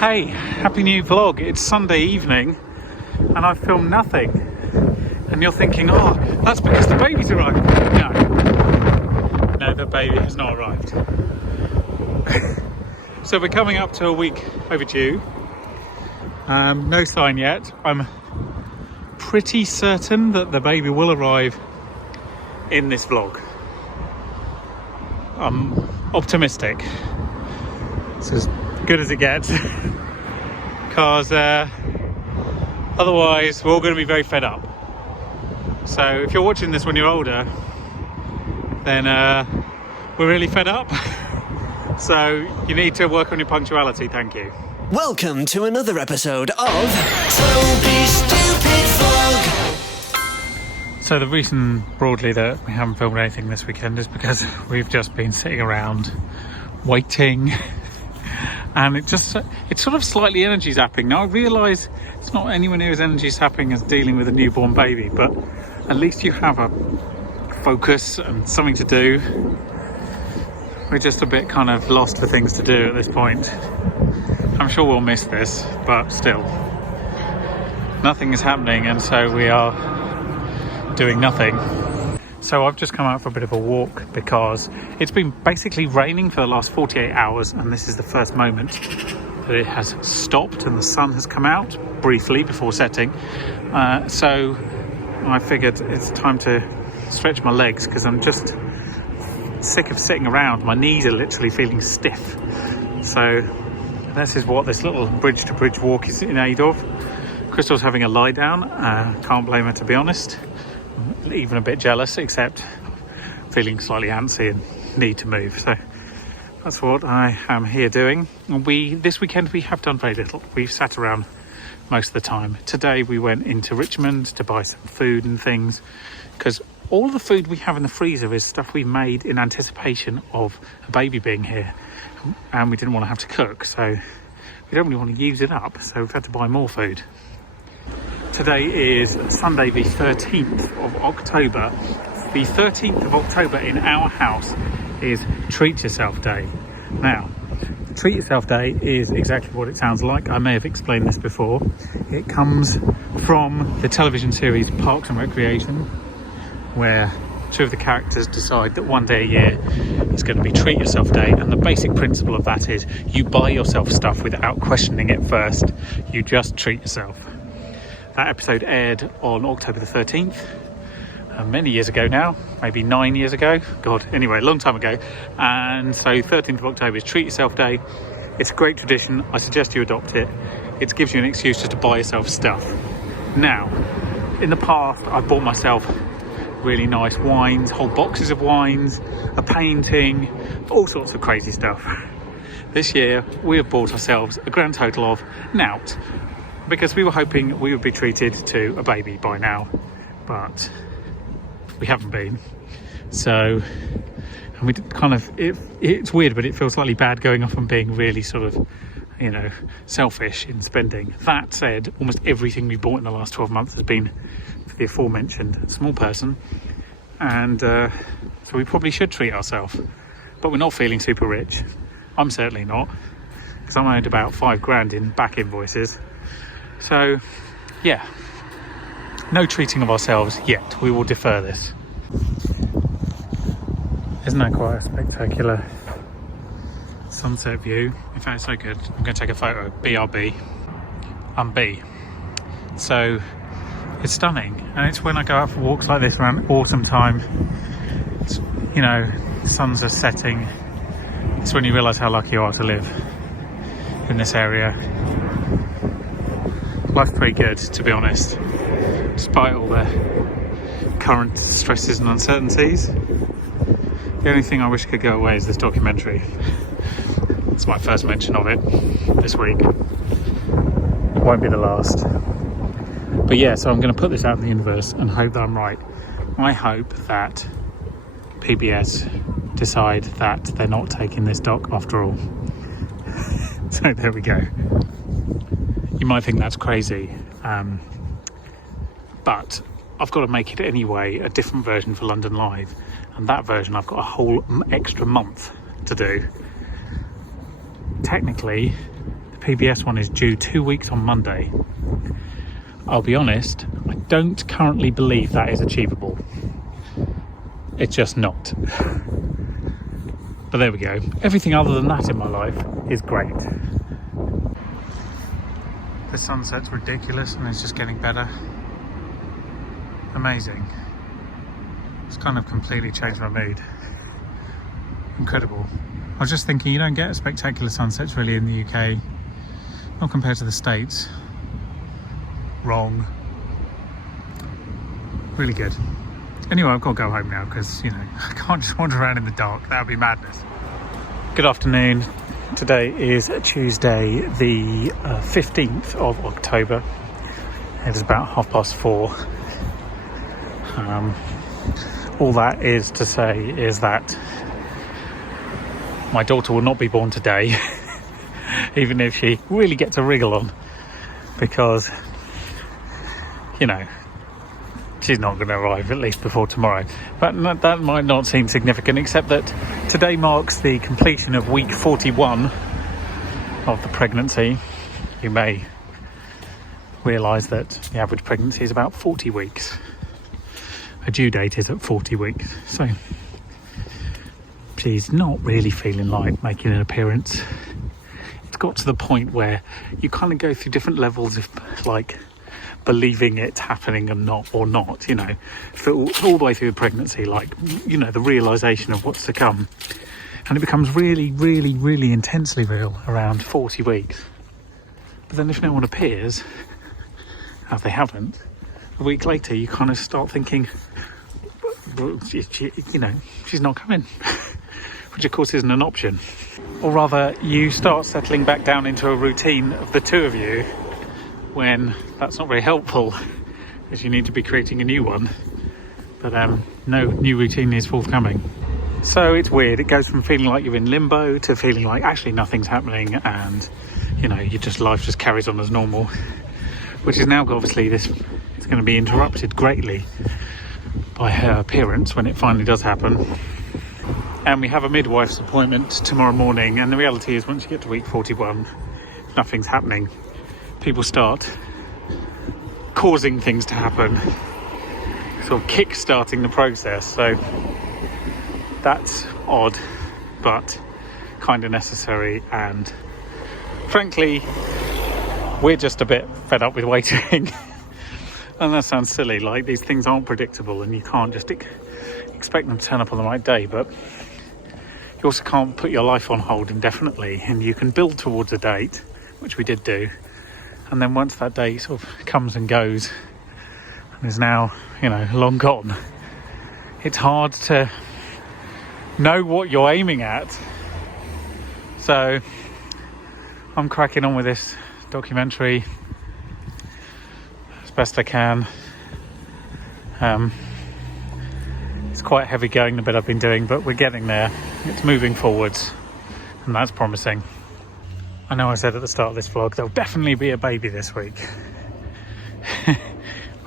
Hey, happy new vlog. It's Sunday evening and I've filmed nothing. And you're thinking, oh, that's because the baby's arrived. No, the baby has not arrived. So we're coming up to a week overdue. No sign yet. I'm pretty certain that the baby will arrive in this vlog. I'm optimistic. It's as good as it gets. Because otherwise we're all going to be very fed up. So if you're watching this when you're older, then we're really fed up. So you need to work on your punctuality, thank you. Welcome to another episode of Toby's Stupid Vlog. So the reason broadly that we haven't filmed anything this weekend is because we've just been sitting around waiting. And it's sort of slightly energy zapping. Now I realise it's not anywhere near as energy zapping as dealing with a newborn baby, but at least you have a focus and something to do. We're just a bit kind of lost for things to do at this point. I'm sure we'll miss this, but still, nothing is happening, and so we are doing nothing. So I've just come out for a bit of a walk because it's been basically raining for the last 48 hours and this is the first moment that it has stopped and the sun has come out briefly before setting. So I figured it's time to stretch my legs because I'm just sick of sitting around. My knees are literally feeling stiff. So this is what this little bridge to bridge walk is in aid of. Crystal's having a lie down. Can't blame her, to be honest. Even a bit jealous, except feeling slightly antsy and need to move. So that's what I am here doing. This weekend we have done very little. We've sat around most of the time. Today we went into Richmond to buy some food and things, because all the food we have in the freezer is stuff we made in anticipation of a baby being here, and we didn't want to have to cook, so we don't really want to use it up, so we've had to buy more food. Today is Sunday the 13th of October. The 13th of October in our house is Treat Yourself Day. Now, Treat Yourself Day is exactly what it sounds like. I may have explained this before. It comes from the television series Parks and Recreation, where two of the characters decide that one day a year is going to be Treat Yourself Day, and the basic principle of that is you buy yourself stuff without questioning it first. You just treat yourself. That episode aired on October the 13th, many years ago now, maybe 9 years ago. God, anyway, a long time ago. And so 13th of October is Treat Yourself Day. It's a great tradition. I suggest you adopt it. It gives you an excuse just to buy yourself stuff. Now, in the past, I've bought myself really nice wines, whole boxes of wines, a painting, all sorts of crazy stuff. This year, we have bought ourselves a grand total of naught, because we were hoping we would be treated to a baby by now, but we haven't been. So, and we kind of, it's weird, but it feels slightly bad going off and being really sort of, selfish in spending. That said, almost everything we bought in the last 12 months has been for the aforementioned small person, and so we probably should treat ourselves, but we're not feeling super rich. I'm certainly not, because I'm owed about £5,000 in back invoices. So, yeah, no treating of ourselves yet. We will defer this. Isn't that quite a spectacular sunset view? In fact, it's so good. I'm going to take a photo. BRB. I'm B. So, it's stunning. And it's when I go out for walks like this around autumn time. It's, suns are setting. It's when you realise how lucky you are to live in this area. Life's pretty good, to be honest, despite all the current stresses and uncertainties. The only thing I wish could go away is this documentary. It's my first mention of it this week. It won't be the last. But yeah, so I'm going to put this out in the universe and hope that I'm right. I hope that PBS decide that they're not taking this doc after all. So there we go. You might think that's crazy, but I've got to make it anyway, a different version for London Live, and that version I've got a whole extra month to do. Technically, PBS one is due 2 weeks on Monday. I'll be honest, I don't currently believe that is achievable. It's just not. But there we go. Everything other than that in my life is great. The sunset's ridiculous and it's just getting better. Amazing. It's kind of completely changed my mood. Incredible. I was just thinking, you don't get spectacular sunsets really in the UK. Not compared to the States. Wrong. Really good. Anyway, I've got to go home now because, you know, I can't just wander around in the dark. That would be madness. Good afternoon. Today is Tuesday, the 15th of October. It is about 4:30. All that is to say is that my daughter will not be born today, even if she really gets a wriggle on, because, you know, she's not going to arrive at least before tomorrow. But that might not seem significant, except that today marks the completion of week 41 of the pregnancy. You may realise that the average pregnancy is about 40 weeks. Her due date is at 40 weeks, so she's not really feeling like making an appearance. It's got to the point where you kind of go through different levels of like believing it's happening and not, or not, you know, all the way through the pregnancy, like, you know, the realisation of what's to come. And it becomes really, really, really intensely real around 40 weeks. But then if no one appears, as they haven't, a week later you kind of start thinking, well, you know, she's not coming. Which of course isn't an option. Or rather, you start settling back down into a routine of the two of you, when that's not very helpful, because you need to be creating a new one. But no new routine is forthcoming. So it's weird. It goes from feeling like you're in limbo to feeling like actually nothing's happening, and, you know, life just carries on as normal. Which is now obviously it's going to be interrupted greatly by her appearance when it finally does happen. And we have a midwife's appointment tomorrow morning, and the reality is once you get to week 41, nothing's happening. People start causing things to happen, sort of kick-starting the process. So that's odd, but kind of necessary, and frankly, we're just a bit fed up with waiting. And that sounds silly, like these things aren't predictable and you can't just expect them to turn up on the right day, but you also can't put your life on hold indefinitely, and you can build towards a date, which we did do, and then once that date sort of comes and goes and is now, you know, long gone, it's hard to know what you're aiming at. So I'm cracking on with this documentary as best I can. It's quite heavy going, the bit I've been doing, but we're getting there. It's moving forwards, and that's promising. I know I said at the start of this vlog there'll definitely be a baby this week. I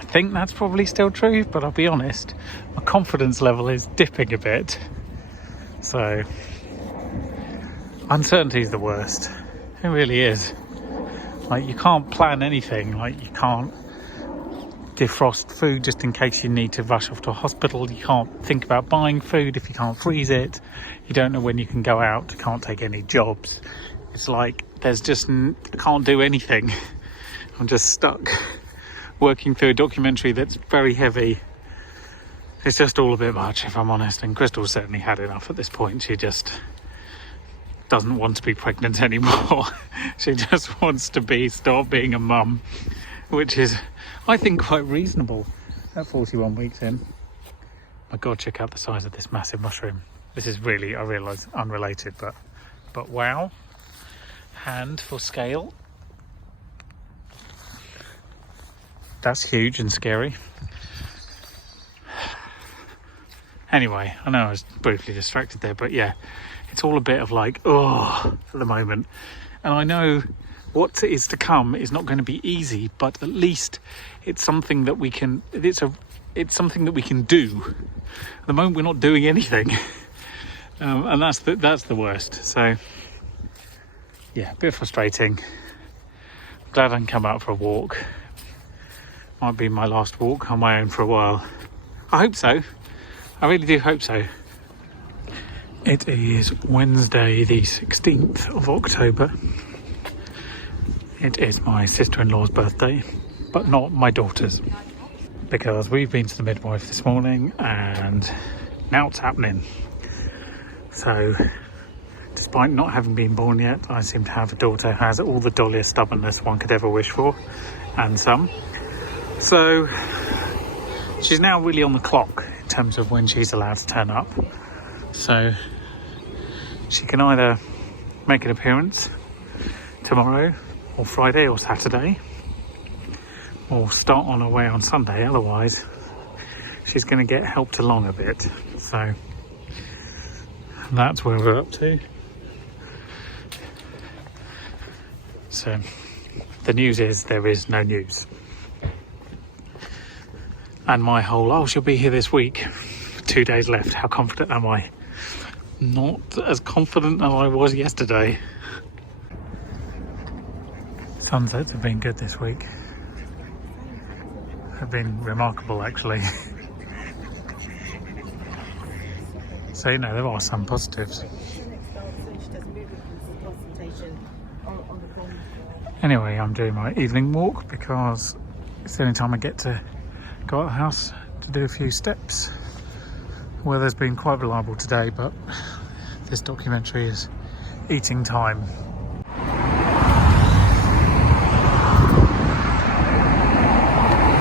think that's probably still true, but I'll be honest, my confidence level is dipping a bit. So uncertainty is the worst. It really is. Like, you can't plan anything. Like, you can't defrost food just in case you need to rush off to a hospital. You can't think about buying food if you can't freeze it. You don't know when you can go out. You can't take any jobs. It's like there's just, I can't do anything. I'm just stuck working through a documentary that's very heavy. It's just all a bit much, if I'm honest, and Crystal's certainly had enough at this point. She just doesn't want to be pregnant anymore. She just wants to start being a mum, which is, I think, quite reasonable at 41 weeks in. My God, check out the size of this massive mushroom. This is really, I realise, unrelated, but wow. Hand for scale. That's huge and scary. Anyway, I know I was briefly distracted there, but yeah, it's all a bit of like, oh, at the moment. And I know what is to come is not going to be easy, but at least it's something that we can, it's something that we can do. At the moment, we're not doing anything. And that's the worst. So yeah, a bit frustrating, glad I can come out for a walk. Might be my last walk on my own for a while. I hope so. I really do hope so. It is Wednesday the 16th of October. It is my sister-in-law's birthday, but not my daughter's, because we've been to the midwife this morning and now it's happening. So despite not having been born yet, I seem to have a daughter who has all the dolliest stubbornness one could ever wish for, and some. So she's now really on the clock in terms of when she's allowed to turn up. So she can either make an appearance tomorrow or Friday or Saturday, or start on her way on Sunday. Otherwise she's going to get helped along a bit. So that's where we're up to. So the news is there is no news. And my whole, oh, she'll be here this week, 2 days left. How confident am I? Not as confident as I was yesterday. Sunsets have been good this week. Have been remarkable, actually. So, you know, there are some positives. Anyway, I'm doing my evening walk because it's the only time I get to go out of the house to do a few steps. Weather's been quite reliable today, but this documentary is eating time.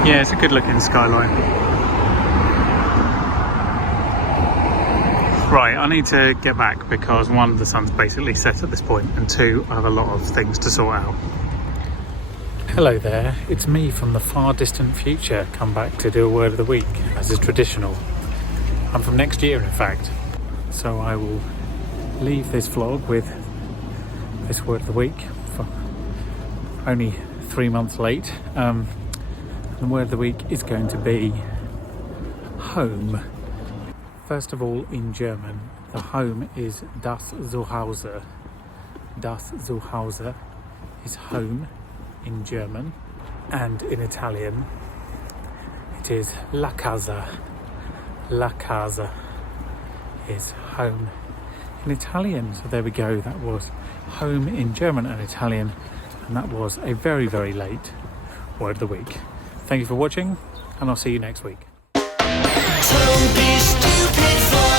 Yeah, it's a good looking skyline. Right, I need to get back because one, the sun's basically set at this point, and two, I have a lot of things to sort out. Hello there, it's me from the far distant future, come back to do a word of the week, as is traditional. I'm from next year, in fact. So I will leave this vlog with this word of the week, for only 3 months late. The word of the week is going to be home. First of all, in German, the home is das Zuhause. Das Zuhause is home in German, and in Italian it is la casa. La casa is home in Italian. So there we go, that was home in German and Italian, and that was a very, very late word of the week. Thank you for watching, and I'll see you next week. Toby Stupid Vlog.